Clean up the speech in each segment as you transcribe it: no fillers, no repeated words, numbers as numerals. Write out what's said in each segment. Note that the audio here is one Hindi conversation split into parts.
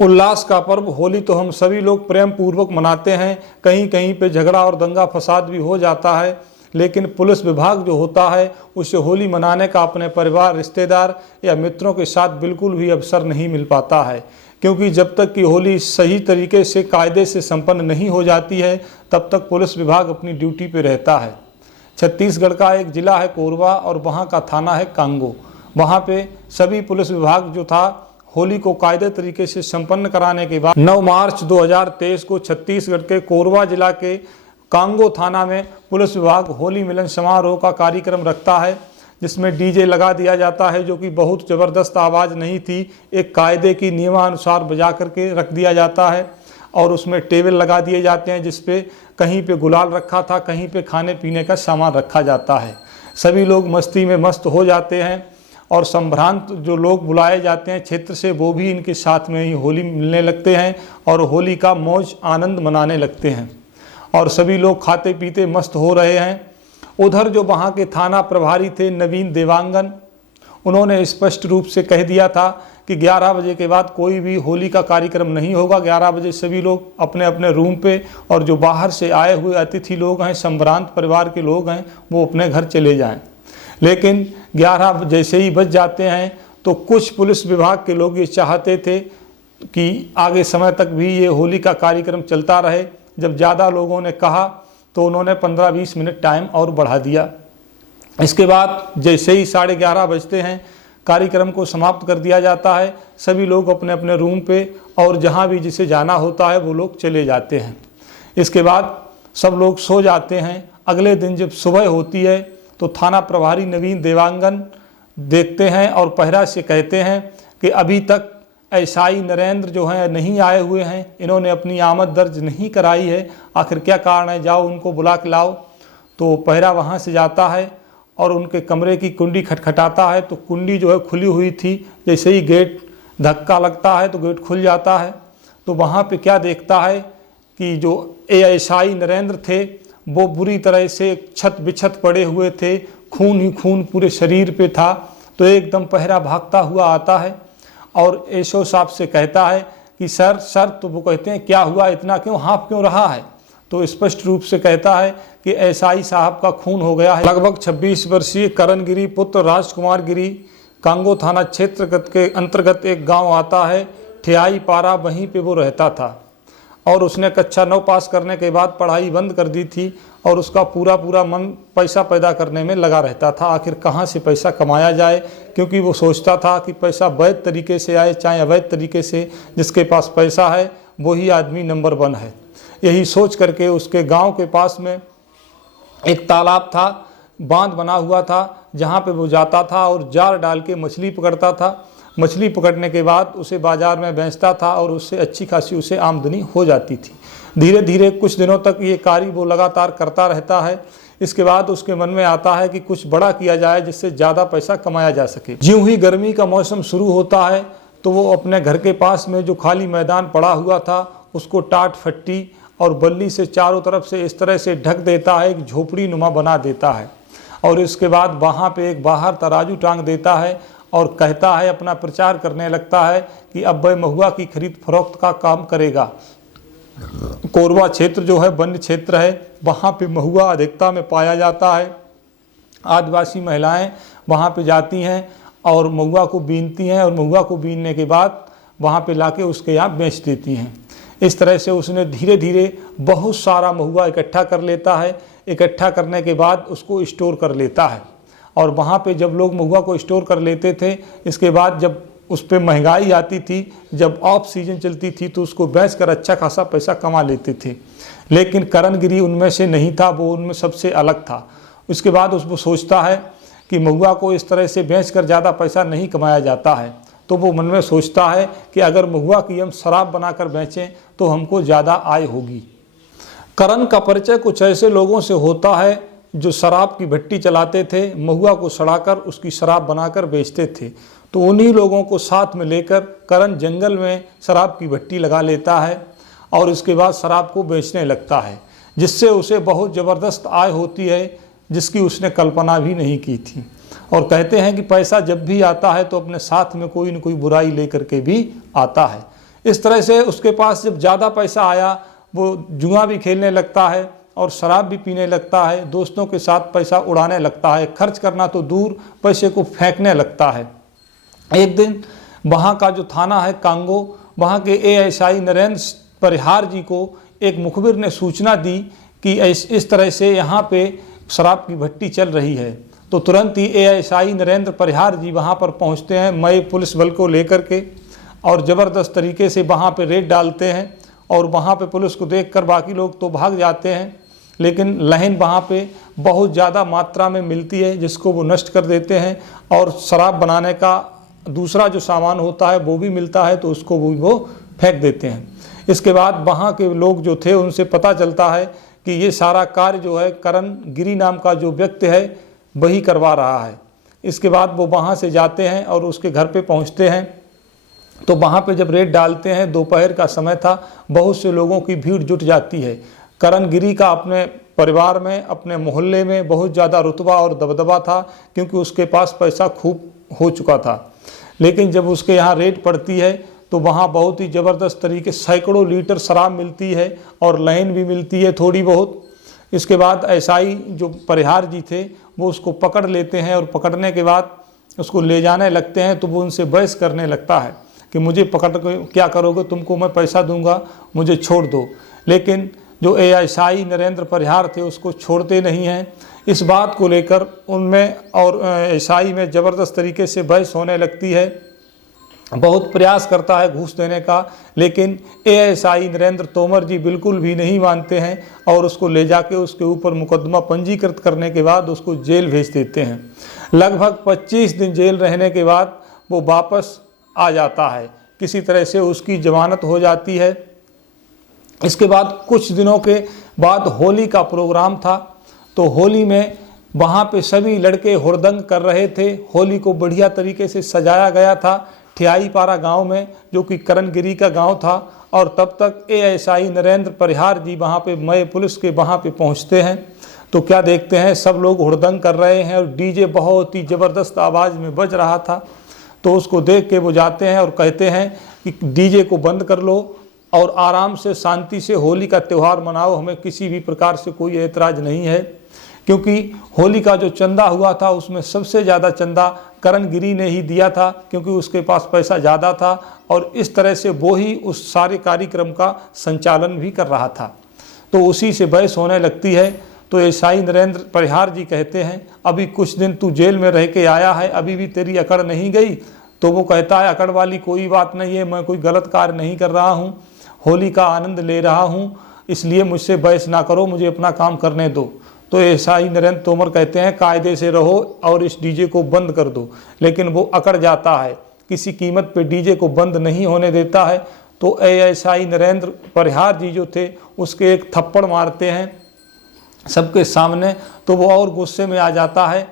उल्लास का पर्व होली तो हम सभी लोग प्रेम पूर्वक मनाते हैं। कहीं कहीं पे झगड़ा और दंगा फसाद भी हो जाता है, लेकिन पुलिस विभाग जो होता है उसे होली मनाने का अपने परिवार, रिश्तेदार या मित्रों के साथ बिल्कुल भी अवसर नहीं मिल पाता है, क्योंकि जब तक कि होली सही तरीके से कायदे से संपन्न नहीं हो जाती है तब तक पुलिस विभाग अपनी ड्यूटी पे रहता है। छत्तीसगढ़ का एक ज़िला है कोरबा और वहाँ का थाना है कांगो। वहाँ पे सभी पुलिस विभाग जो था होली को कायदे तरीके से संपन्न कराने के बाद 9 मार्च 2023 को छत्तीसगढ़ के कोरबा जिला के कांगो थाना में पुलिस विभाग होली मिलन समारोह का कार्यक्रम रखता है, जिसमें डीजे लगा दिया जाता है, जो कि बहुत ज़बरदस्त आवाज़ नहीं थी, एक कायदे की नियमानुसार बजा करके रख दिया जाता है। और उसमें टेबल लगा दिए जाते हैं, जिस पे कहीं पे गुलाल रखा था, कहीं पे खाने पीने का सामान रखा जाता है। सभी लोग मस्ती में मस्त हो जाते हैं और संभ्रांत जो लोग बुलाए जाते हैं क्षेत्र से, वो भी इनके साथ में ही होली मिलने लगते हैं और होली का मौज आनंद मनाने लगते हैं और सभी लोग खाते पीते मस्त हो रहे हैं। उधर जो वहाँ के थाना प्रभारी थे नवीन देवांगन, उन्होंने स्पष्ट रूप से कह दिया था कि 11 बजे के बाद कोई भी होली का कार्यक्रम नहीं होगा। 11 बजे सभी लोग अपने अपने रूम पे, और जो बाहर से आए हुए अतिथि लोग हैं, संभ्रांत परिवार के लोग हैं, वो अपने घर चले जाएं। लेकिन 11 जैसे ही बज जाते हैं तो कुछ पुलिस विभाग के लोग ये चाहते थे कि आगे समय तक भी ये होली का कार्यक्रम चलता रहे। जब ज़्यादा लोगों ने कहा तो उन्होंने 15-20 मिनट टाइम और बढ़ा दिया। इसके बाद जैसे ही 11:30 बजते हैं कार्यक्रम को समाप्त कर दिया जाता है। सभी लोग अपने अपने रूम पे और जहाँ भी जिसे जाना होता है वो लोग चले जाते हैं। इसके बाद सब लोग सो जाते हैं। अगले दिन जब सुबह होती है तो थाना प्रभारी नवीन देवांगन देखते हैं और पहरा से कहते हैं कि अभी तक एसआई नरेंद्र जो हैं नहीं आए हुए हैं, इन्होंने अपनी आमद दर्ज नहीं कराई है, आखिर क्या कारण है, जाओ उनको बुला के लाओ। तो पहरा वहाँ से जाता है और उनके कमरे की कुंडी खटखटाता है तो कुंडी जो है खुली हुई थी। जैसे ही गेट धक्का लगता है तो गेट खुल जाता है। तो वहाँ पे क्या देखता है कि जो एएसआई नरेंद्र थे वो बुरी तरह से छत बिछत पड़े हुए थे, खून ही खून पूरे शरीर पे था। तो एकदम पहरा भागता हुआ आता है और एसओ साहब से कहता है कि सर। तो वो कहते हैं क्या हुआ, इतना क्यों हाँफ क्यों रहा है। तो स्पष्ट रूप से कहता है कि एसआई साहब का खून हो गया है। लगभग 26 वर्षीय करण गिरी पुत्र राजकुमार गिरी कांगो थाना क्षेत्र के अंतर्गत एक गांव आता है ठियाई पारा, वहीं पे वो रहता था और उसने कक्षा 9 पास करने के बाद पढ़ाई बंद कर दी थी और उसका पूरा मन पैसा पैदा करने में लगा रहता था। आखिर कहाँ से पैसा कमाया जाए, क्योंकि वो सोचता था कि पैसा वैध तरीके से आए चाहे अवैध तरीके से, जिसके पास पैसा है वही आदमी नंबर 1 है। यही सोच करके उसके गांव के पास में एक तालाब था, बांध बना हुआ था, जहाँ पे वो जाता था और जार डाल के मछली पकड़ता था। मछली पकड़ने के बाद उसे बाज़ार में बेचता था और उससे अच्छी खासी उसे आमदनी हो जाती थी। धीरे धीरे कुछ दिनों तक ये कार्य वो लगातार करता रहता है। इसके बाद उसके मन में आता है कि कुछ बड़ा किया जाए जिससे ज़्यादा पैसा कमाया जा सके। ज्यों ही गर्मी का मौसम शुरू होता है तो वो अपने घर के पास में जो खाली मैदान पड़ा हुआ था उसको टाट फट्टी और बल्ली से चारों तरफ से इस तरह से ढक देता है, एक झोपड़ी नुमा बना देता है और इसके बाद वहाँ पे एक बाहर तराजू टांग देता है और कहता है, अपना प्रचार करने लगता है कि अब वह महुआ की खरीद फरोख्त का काम करेगा। कोरबा क्षेत्र जो है वन्य क्षेत्र है, वहाँ पे महुआ अधिकता में पाया जाता है। आदिवासी महिलाएं वहाँ पे जाती हैं और महुआ को बीनती हैं और महुआ को बीनने के बाद वहाँ पे लाके उसके यहाँ बेच देती हैं। इस तरह से उसने धीरे धीरे बहुत सारा महुआ इकट्ठा कर लेता है। इकट्ठा करने के बाद उसको स्टोर कर लेता है और वहाँ पे जब लोग महुआ को स्टोर कर लेते थे, इसके बाद जब उस पर महंगाई आती थी, जब ऑफ सीजन चलती थी तो उसको बेच कर अच्छा खासा पैसा कमा लेते थे। लेकिन करण गिरी उनमें से नहीं था, वो उनमें सबसे अलग था। उसके बाद उसको सोचता है कि महुआ को इस तरह से बेच कर ज़्यादा पैसा नहीं कमाया जाता है। तो वो मन में सोचता है कि अगर महुआ की हम शराब बनाकर बेचें तो हमको ज़्यादा आय होगी। करण का परिचय कुछ ऐसे लोगों से होता है जो शराब की भट्टी चलाते थे, महुआ को सड़ाकर उसकी शराब बनाकर बेचते थे। तो उन्हीं लोगों को साथ में लेकर करण जंगल में शराब की भट्टी लगा लेता है और इसके बाद शराब को बेचने लगता है, जिससे उसे बहुत ज़बरदस्त आय होती है जिसकी उसने कल्पना भी नहीं की थी। और कहते हैं कि पैसा जब भी आता है तो अपने साथ में कोई न कोई बुराई लेकर के भी आता है। इस तरह से उसके पास जब ज़्यादा पैसा आया वो जुआ भी खेलने लगता है और शराब भी पीने लगता है, दोस्तों के साथ पैसा उड़ाने लगता है, खर्च करना तो दूर पैसे को फेंकने लगता है। एक दिन वहाँ का जो थाना है कांगो, वहाँ के एएसआई नरेंद्र परिहार जी को एक मुखबिर ने सूचना दी कि इस तरह से यहाँ पे शराब की भट्टी चल रही है। तो तुरंत ही एएसआई नरेंद्र परिहार जी वहाँ पर पहुँचते हैं मई पुलिस बल को लेकर के और ज़बरदस्त तरीके से वहाँ पे रेड डालते हैं। और वहाँ पे पुलिस को देखकर बाकी लोग तो भाग जाते हैं, लेकिन लहन वहाँ पे बहुत ज़्यादा मात्रा में मिलती है जिसको वो नष्ट कर देते हैं। और शराब बनाने का दूसरा जो सामान होता है वो भी मिलता है, तो उसको वो फेंक देते हैं। इसके बाद वहाँ के लोग जो थे उनसे पता चलता है कि ये सारा कार्य जो है करण गिरी नाम का जो व्यक्ति है वही करवा रहा है। इसके बाद वो वहाँ से जाते हैं और उसके घर पे पहुँचते हैं। तो वहाँ पे जब रेड डालते हैं, दोपहर का समय था, बहुत से लोगों की भीड़ जुट जाती है। करण गिरी का अपने परिवार में, अपने मोहल्ले में बहुत ज़्यादा रुतबा और दबदबा था, क्योंकि उसके पास पैसा खूब हो चुका था। लेकिन जब उसके यहाँ रेड पड़ती है तो वहाँ बहुत ही ज़बरदस्त तरीके सैकड़ों लीटर शराब मिलती है और लाइन भी मिलती है थोड़ी बहुत। इसके बाद एसआई जो परिहार जी थे वो उसको पकड़ लेते हैं और पकड़ने के बाद उसको ले जाने लगते हैं। तो वो उनसे बहस करने लगता है कि मुझे पकड़ के क्या करोगे, तुमको मैं पैसा दूंगा, मुझे छोड़ दो। लेकिन जो एएसआई नरेंद्र परिहार थे उसको छोड़ते नहीं हैं। इस बात को लेकर उनमें और एएसआई में ज़बरदस्त तरीके से बहस होने लगती है। बहुत प्रयास करता है घूस देने का, लेकिन एएसआई नरेंद्र तोमर जी बिल्कुल भी नहीं मानते हैं और उसको ले जाके उसके ऊपर मुकदमा पंजीकृत करने के बाद उसको जेल भेज देते हैं। लगभग 25 दिन जेल रहने के बाद वो वापस आ जाता है, किसी तरह से उसकी जमानत हो जाती है। इसके बाद कुछ दिनों के बाद होली का प्रोग्राम था। तो होली में वहाँ पे सभी लड़के हुड़दंग कर रहे थे। होली को बढ़िया तरीके से सजाया गया था ठियाईपारा गांव में, जो कि करण गिरी का गांव था। और तब तक एएसआई नरेंद्र परिहार जी वहाँ पे मय पुलिस के वहाँ पे पहुँचते हैं। तो क्या देखते हैं, सब लोग हुड़दंग कर रहे हैं और डीजे बहुत ही ज़बरदस्त आवाज़ में बज रहा था। तो उसको देख के वो जाते हैं और कहते हैं कि डीजे को बंद कर लो और आराम से शांति से होली का त्यौहार मनाओ, हमें किसी भी प्रकार से कोई एतराज़ नहीं है। क्योंकि होली का जो चंदा हुआ था उसमें सबसे ज़्यादा चंदा करण गिरी ने ही दिया था, क्योंकि उसके पास पैसा ज़्यादा था और इस तरह से वो ही उस सारे कार्यक्रम का संचालन भी कर रहा था। तो उसी से बहस होने लगती है। तो एएसआई नरेंद्र परिहार जी कहते हैं, अभी कुछ दिन तू जेल में रह के आया है, अभी भी तेरी अकड़ नहीं गई। तो वो कहता है, अकड़ वाली कोई बात नहीं है, मैं कोई गलत कार्य नहीं कर रहा हूँ, होली का आनंद ले रहा हूँ, इसलिए मुझसे बहस ना करो, मुझे अपना काम करने दो। तो एएसआई नरेंद्र तोमर कहते हैं, कायदे से रहो और इस डीजे को बंद कर दो। लेकिन वो अकड़ जाता है, किसी कीमत पे डीजे को बंद नहीं होने देता है। तो एएसआई नरेंद्र परिहार जी जो थे उसके एक थप्पड़ मारते हैं सबके सामने। तो वो और गुस्से में आ जाता है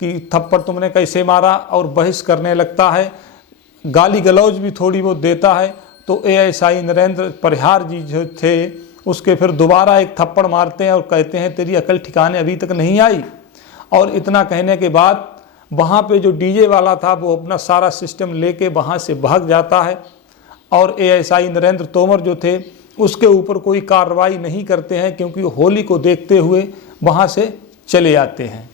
कि थप्पड़ तुमने कैसे मारा, और बहस करने लगता है, गाली गलौज भी थोड़ी बहुत देता है। तो एएसआई नरेंद्र परिहार जी जो थे उसके फिर दोबारा एक थप्पड़ मारते हैं और कहते हैं, तेरी अकल ठिकाने अभी तक नहीं आई। और इतना कहने के बाद वहाँ पे जो डीजे वाला था वो अपना सारा सिस्टम लेके वहाँ से भाग जाता है। और एएसआई नरेंद्र तोमर जो थे उसके ऊपर कोई कार्रवाई नहीं करते हैं, क्योंकि होली को देखते हुए वहाँ से चले आते हैं।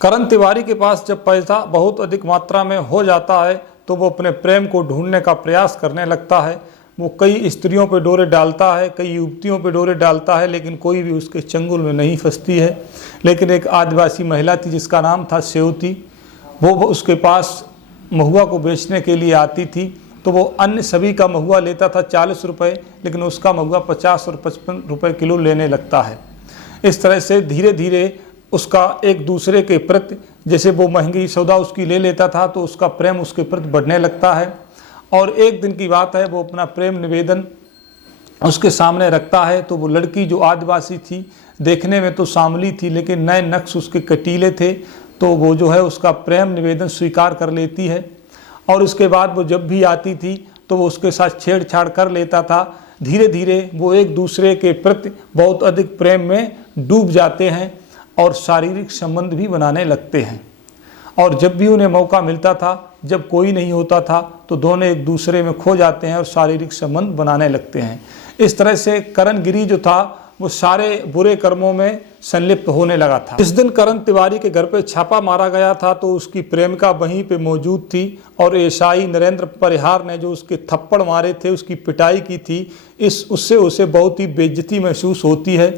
करण तिवारी के पास जब पैसा बहुत अधिक मात्रा में हो जाता है तो वो अपने प्रेम को ढूंढने का प्रयास करने लगता है। वो कई स्त्रियों पे डोरे डालता है, कई युवतियों पे डोरे डालता है, लेकिन कोई भी उसके चंगुल में नहीं फंसती है। लेकिन एक आदिवासी महिला थी जिसका नाम था सेवती, वो उसके पास महुआ को बेचने के लिए आती थी। तो वो अन्य सभी का महुआ लेता था 40 रुपये, लेकिन उसका महुआ 50 और 55 रुपये किलो लेने लगता है। इस तरह से धीरे धीरे उसका एक दूसरे के प्रति, जैसे वो महंगी सौदा उसकी ले लेता था तो उसका प्रेम उसके प्रति बढ़ने लगता है। और एक दिन की बात है, वो अपना प्रेम निवेदन उसके सामने रखता है। तो वो लड़की जो आदिवासी थी, देखने में तो सांवली थी, लेकिन नए नक्श उसके कटीले थे। तो वो जो है उसका प्रेम निवेदन स्वीकार कर लेती है। और उसके बाद वो जब भी आती थी तो वो उसके साथ छेड़छाड़ कर लेता था। धीरे धीरे वो एक दूसरे के प्रति बहुत अधिक प्रेम में डूब जाते हैं और शारीरिक संबंध भी बनाने लगते हैं। और जब भी उन्हें मौका मिलता था, जब कोई नहीं होता था, तो दोनों एक दूसरे में खो जाते हैं और शारीरिक संबंध बनाने लगते हैं। इस तरह से करण गिरी जो था वो सारे बुरे कर्मों में संलिप्त होने लगा था। इस दिन करण तिवारी के घर पे छापा मारा गया था तो उसकी प्रेमिका वहीं पे मौजूद थी और एएसआई नरेंद्र परिहार ने जो उसके थप्पड़ मारे थे, उसकी पिटाई की थी, उससे उसे बहुत ही बेइज्जती महसूस होती है।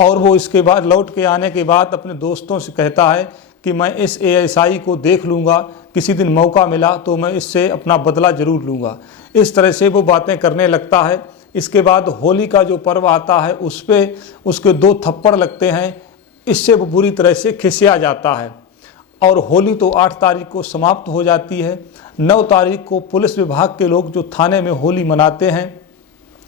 और वो इसके बाद लौट के आने के बाद अपने दोस्तों से कहता है कि मैं इस एएसआई को देख लूँगा, किसी दिन मौका मिला तो मैं इससे अपना बदला ज़रूर लूँगा। इस तरह से वो बातें करने लगता है। इसके बाद होली का जो पर्व आता है उस पर उसके 2 थप्पड़ लगते हैं। इससे वो बुरी तरह से खिसिया जाता है और होली तो 8 तारीख को समाप्त हो जाती है। 9 तारीख को पुलिस विभाग के लोग जो थाने में होली मनाते हैं,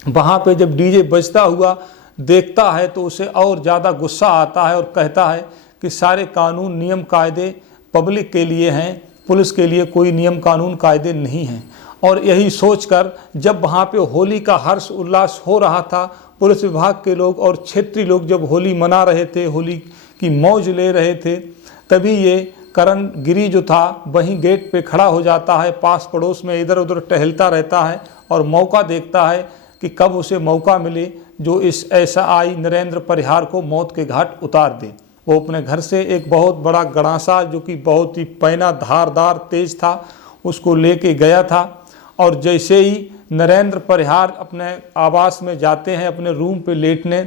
वहाँ पे जब डीजे बजता हुआ देखता है तो उसे और ज़्यादा गुस्सा आता है और कहता है कि सारे कानून नियम कायदे पब्लिक के लिए हैं, पुलिस के लिए कोई नियम कानून कायदे नहीं हैं। और यही सोचकर जब वहाँ पे होली का हर्ष उल्लास हो रहा था, पुलिस विभाग के लोग और क्षेत्रीय लोग जब होली मना रहे थे, होली की मौज ले रहे थे, तभी ये करण गिरी जो था वहीं गेट पे खड़ा हो जाता है। पास पड़ोस में इधर उधर टहलता रहता है और मौका देखता है कि कब उसे मौका मिले जो इस एएसआई नरेंद्र परिहार को मौत के घाट उतार दे। वो अपने घर से एक बहुत बड़ा गड़ासा जो कि बहुत ही पैना धारदार तेज था उसको लेके गया था और जैसे ही नरेंद्र परिहार अपने आवास में जाते हैं अपने रूम पे लेटने,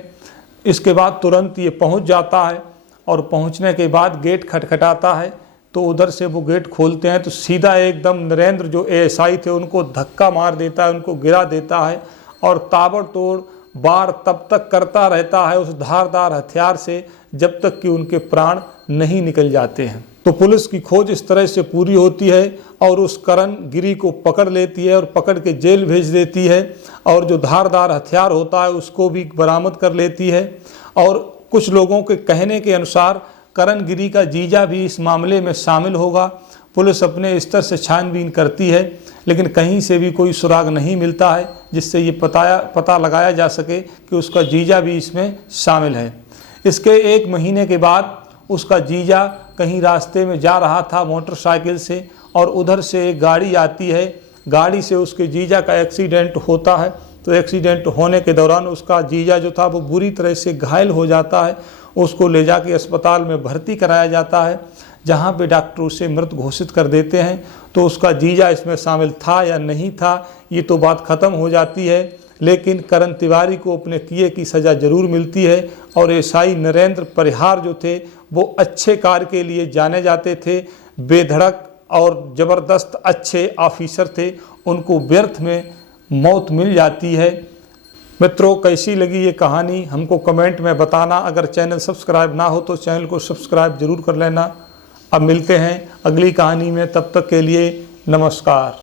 इसके बाद तुरंत ये पहुंच जाता है और पहुंचने के बाद गेट खटखटाता है तो उधर से वो गेट खोलते हैं तो सीधा एकदम नरेंद्र जो एएसआई थे उनको धक्का मार देता है, उनको गिरा देता है और ताबड़तोड़ वार तब तक करता रहता है उस धारदार हथियार से जब तक कि उनके प्राण नहीं निकल जाते हैं। तो पुलिस की खोज इस तरह से पूरी होती है और उस करण गिरी को पकड़ लेती है और पकड़ के जेल भेज देती है और जो धारदार हथियार होता है उसको भी बरामद कर लेती है। और कुछ लोगों के कहने के अनुसार करण गिरी का जीजा भी इस मामले में शामिल होगा। पुलिस अपने स्तर से छानबीन करती है लेकिन कहीं से भी कोई सुराग नहीं मिलता है जिससे ये पता लगाया जा सके कि उसका जीजा भी इसमें शामिल है। इसके 1 महीने के बाद उसका जीजा कहीं रास्ते में जा रहा था मोटरसाइकिल से और उधर से एक गाड़ी आती है, गाड़ी से उसके जीजा का एक्सीडेंट होता है। तो एक्सीडेंट होने के दौरान उसका जीजा जो था वो बुरी तरह से घायल हो जाता है। उसको ले जाके अस्पताल में भर्ती कराया जाता है जहाँ पे डॉक्टर उसे मृत घोषित कर देते हैं। तो उसका जीजा इसमें शामिल था या नहीं था ये तो बात ख़त्म हो जाती है, लेकिन करण तिवारी को अपने किए की सज़ा ज़रूर मिलती है। और एएसआई नरेंद्र परिहार जो थे वो अच्छे कार्य के लिए जाने जाते थे, बेधड़क और ज़बरदस्त अच्छे ऑफिसर थे, उनको व्यर्थ में मौत मिल जाती है। मित्रों, कैसी लगी ये कहानी हमको कमेंट में बताना। अगर चैनल सब्सक्राइब ना हो तो चैनल को सब्सक्राइब जरूर कर लेना। अब मिलते हैं अगली कहानी में, तब तक के लिए नमस्कार।